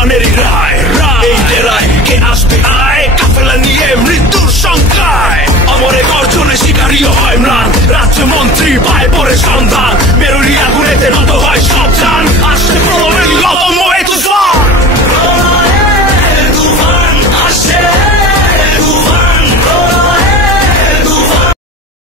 তুফানেরই রায় এই ডেরায় কে আসবে আয় কাফেলা নিয়ে মৃত্যুর সংখ্যায় অমরে গর্জনে শিকারী হয় ম্লান রাজ্যমন্ত্রী পায় পরে সন্ধান